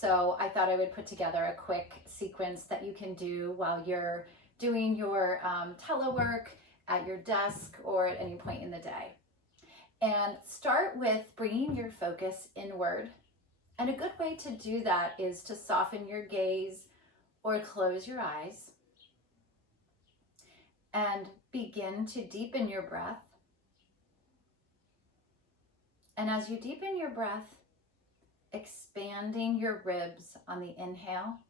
So I thought I would put together a quick sequence that you can do while you're doing your telework at your desk or at any point in the day. And start with bringing your focus inward. And a good way to do that is to soften your gaze or close your eyes and begin to deepen your breath. And as you deepen your breath, expanding your ribs on the inhale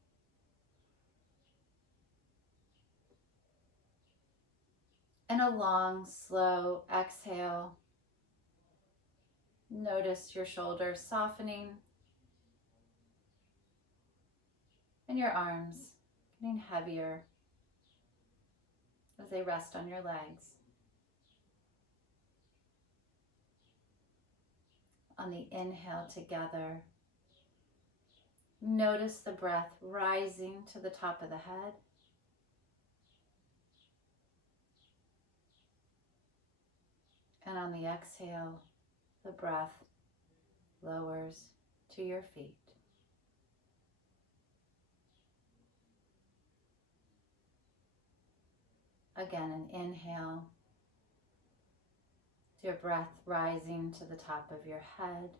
and a long, slow exhale. Notice your shoulders softening and your arms getting heavier as they rest on your legs. On the inhale together, notice the breath rising to the top of the head. And on the exhale, the breath lowers to your feet. Again, an inhale, your breath rising to the top of your head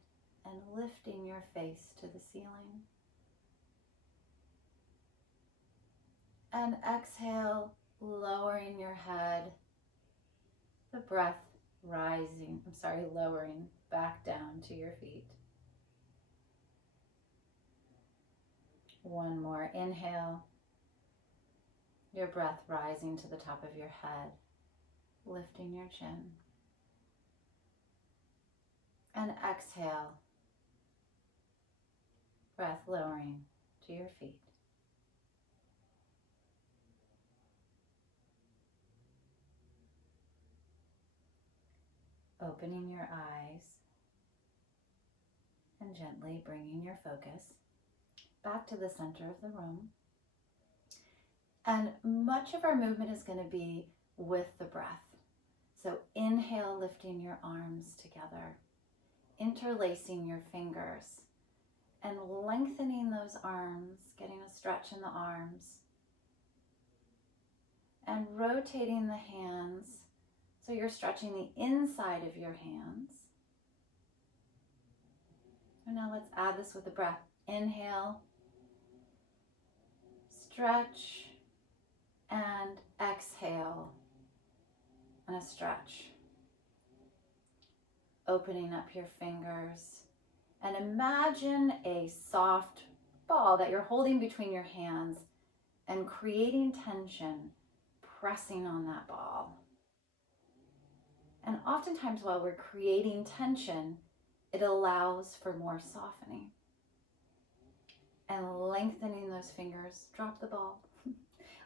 and lifting your face to the ceiling. And exhale, lowering your head, the breath lowering back down to your feet. One more inhale, your breath rising to the top of your head, lifting your chin. And exhale, breath lowering to your feet. Opening your eyes and gently bringing your focus back to the center of the room. And much of our movement is going to be with the breath. So inhale, lifting your arms together, interlacing your fingers and lengthening those arms, getting a stretch in the arms, and rotating the hands so you're stretching the inside of your hands. And now let's add this with the breath. Inhale, stretch, and exhale, and a stretch. Opening up your fingers and imagine a soft ball that you're holding between your hands and creating tension, pressing on that ball. And oftentimes while we're creating tension, it allows for more softening. And lengthening those fingers, drop the ball.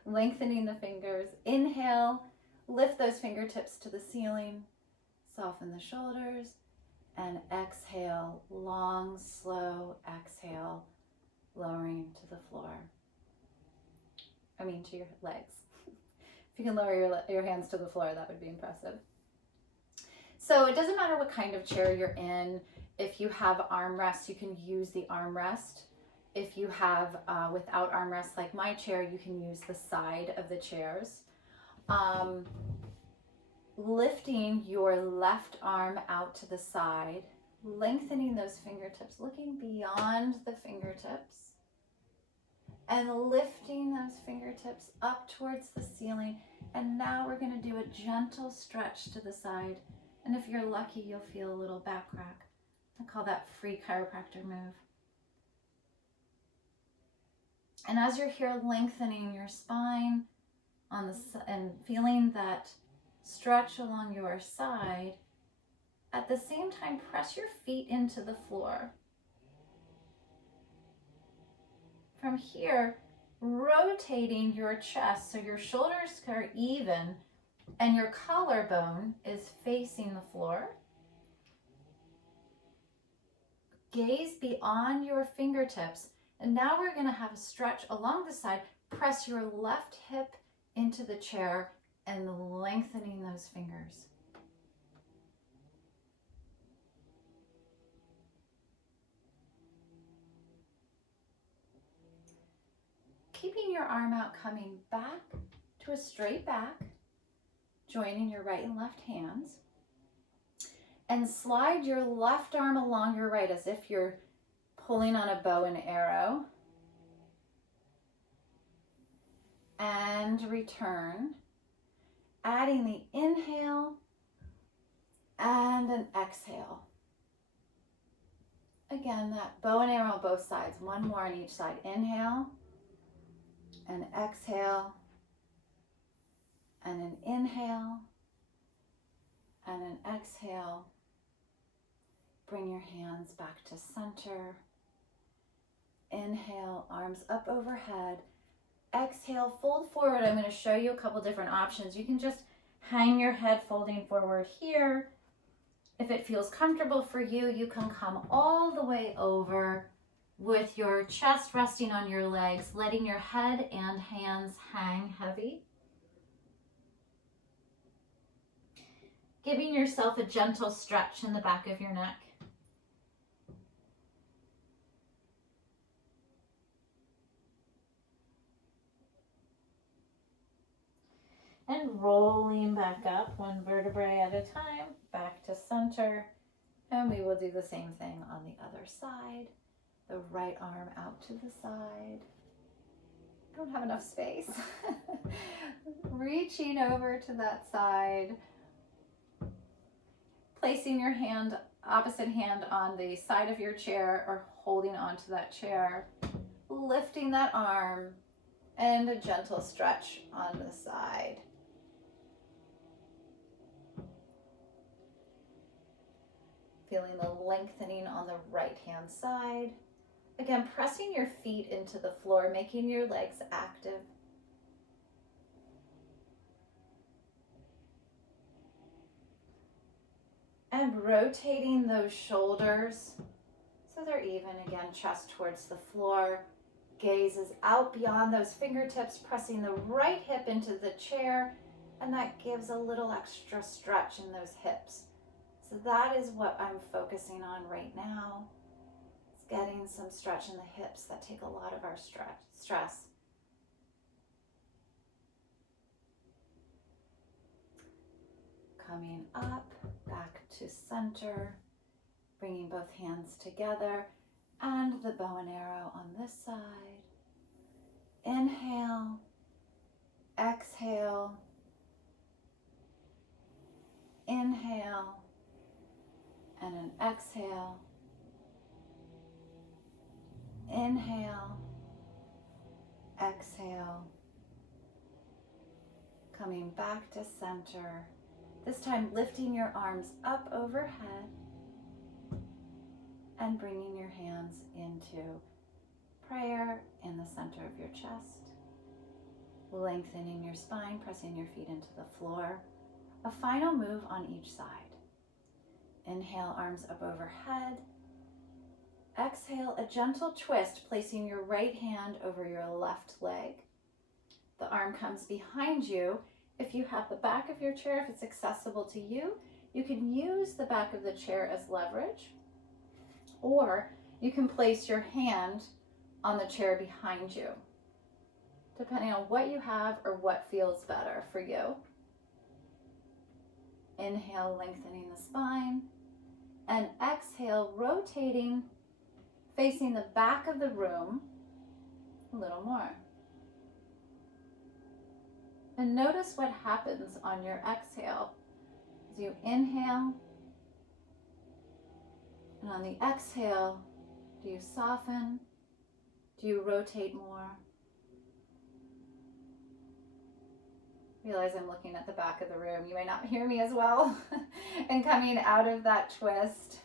Lengthening the fingers, inhale, lift those fingertips to the ceiling, soften the shoulders, and exhale, long, slow exhale, lowering to the floor. To your legs. If you can lower your hands to the floor, that would be impressive. So it doesn't matter what kind of chair you're in. If you have armrests, you can use the armrest. If you have without armrests like my chair, you can use the side of the chairs. Lifting your left arm out to the side, lengthening those fingertips, looking beyond the fingertips, and lifting those fingertips up towards the ceiling. And now we're going to do a gentle stretch to the side. And if you're lucky, you'll feel a little back crack. I call that free chiropractor move. And as you're here lengthening your spine and feeling that stretch along your side, at the same time, press your feet into the floor. From here, rotating your chest so your shoulders are even and your collarbone is facing the floor. Gaze beyond your fingertips. And now we're going to have a stretch along the side. Press your left hip into the chair and lengthening those fingers. keeping your arm out, coming back to a straight back, joining your right and left hands. And slide your left arm along your right as if you're pulling on a bow and arrow. And return, adding the inhale and an exhale. Again, that bow and arrow on both sides, one more on each side. Inhale and exhale, and an inhale and an exhale. Bring your hands back to center. Inhale, arms up overhead. Exhale, fold forward. I'm going to show you a couple different options. You can just hang your head folding forward here. If it feels comfortable for you, you can come all the way over with your chest resting on your legs, letting your head and hands hang heavy. Giving yourself a gentle stretch in the back of your neck. And rolling back up one vertebrae at a time, back to center. And we will do the same thing on the other side. The right arm out to the side. Don't have enough space. Reaching over to that side. Placing your hand, opposite hand on the side of your chair or holding onto that chair. Lifting that arm and a gentle stretch on the side. Feeling the lengthening on the right hand side. Again, pressing your feet into the floor, making your legs active. And rotating those shoulders so they're even. Again, chest towards the floor. Gaze is out beyond those fingertips, pressing the right hip into the chair, and that gives a little extra stretch in those hips. So that is what I'm focusing on right now. It's getting some stretch in the hips that take a lot of our stress. Coming up, back to center, bringing both hands together, and the bow and arrow on this side. Inhale, exhale, inhale, and an exhale. Inhale, exhale. Coming back to center. This time lifting your arms up overhead and bringing your hands into prayer in the center of your chest. Lengthening your spine, pressing your feet into the floor. A final move on each side. Inhale, arms up overhead. Exhale, a gentle twist, placing your right hand over your left leg. The arm comes behind you. If you have the back of your chair, if it's accessible to you, you can use the back of the chair as leverage, or you can place your hand on the chair behind you, depending on what you have or what feels better for you. Inhale, lengthening the spine, and exhale, rotating, facing the back of the room a little more. And notice what happens on your exhale as you inhale, and on the exhale, do you soften? Do you rotate more? Realize I'm looking at the back of the room. You may not hear me as well. And coming out of that twist,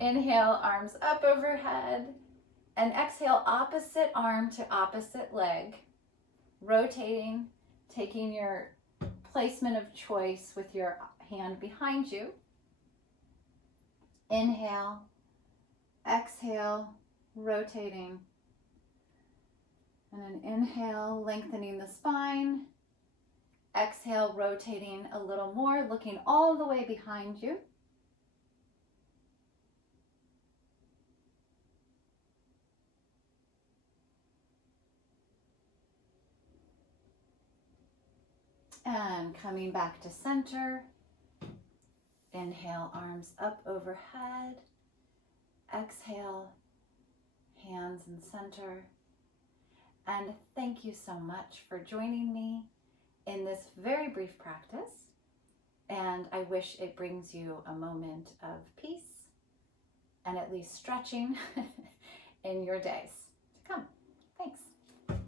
inhale, arms up overhead, and exhale, opposite arm to opposite leg, rotating, taking your placement of choice with your hand behind you. Inhale, exhale, rotating. And an inhale, lengthening the spine. Exhale, rotating a little more, looking all the way behind you. And coming back to center. Inhale, arms up overhead. Exhale, hands in center. And thank you so much for joining me in this very brief practice. And I wish it brings you a moment of peace and at least stretching in your days to come. Thanks.